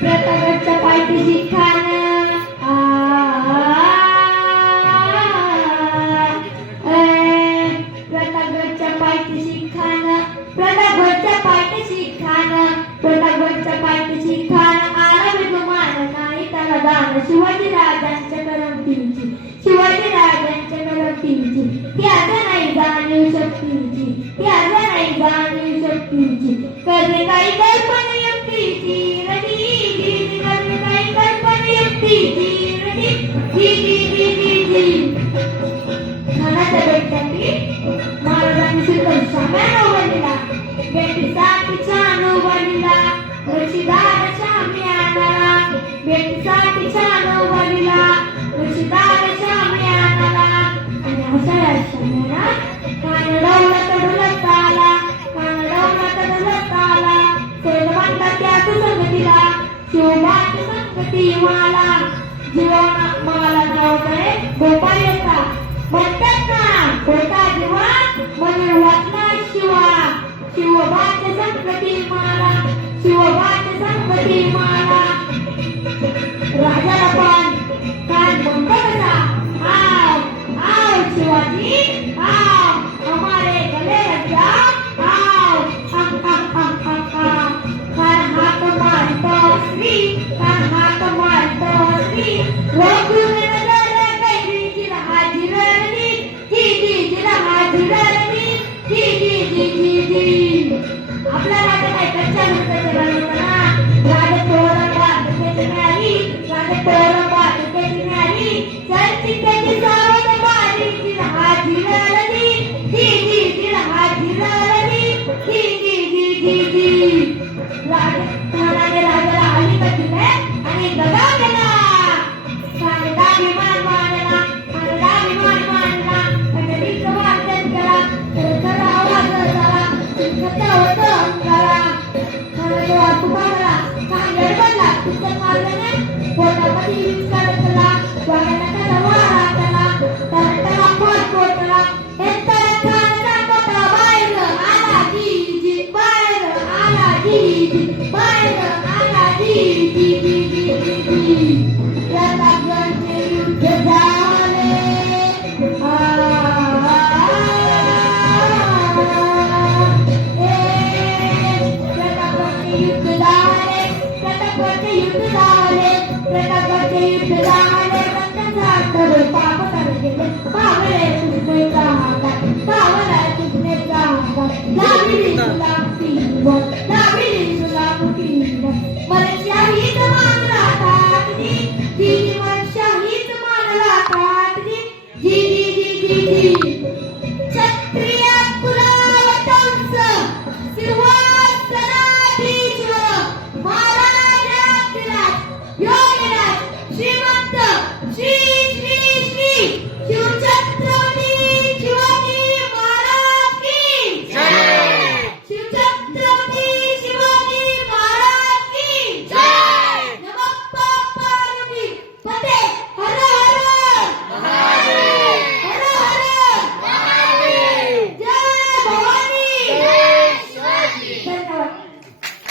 प्रतापच्या पायथ्याशी खाणं आ, पायथ्याशी खाणं प्रतापगडच्या पायथ्याशी खाणं प्रतापगडच्या पायथ्याशी खाणं आला विद्यमान नाही त्याला दान शिवाजी राजा जाणीव शक्तीची करणे काही कल्पना युक्तीची रडी धी, करणे काही कल्पना युक्तीची रडी धी, धी, धी, धी, धी. महाराजांनी सुद्धा शाम्यान बेटीसाठी छान उघडलेला रशीदार शाम्यानाला बेटीसाठी छान रशीदार आणि अशा या शाम्याना शोभाची संगती माला जीवाना मला जावकडे गोपाळ येता म्हणतात ना खोटा जीवा मने म्हणजे वाचला शिवा. शिवबाचे संपती माला शिवबाचे संपती माला राजा पण काय म्हणतो कसा? आव आव शिवाजी आव हमारे गले लग आव हा हा हा हा हा. राजा राजाला आली आणि दगा Thank you.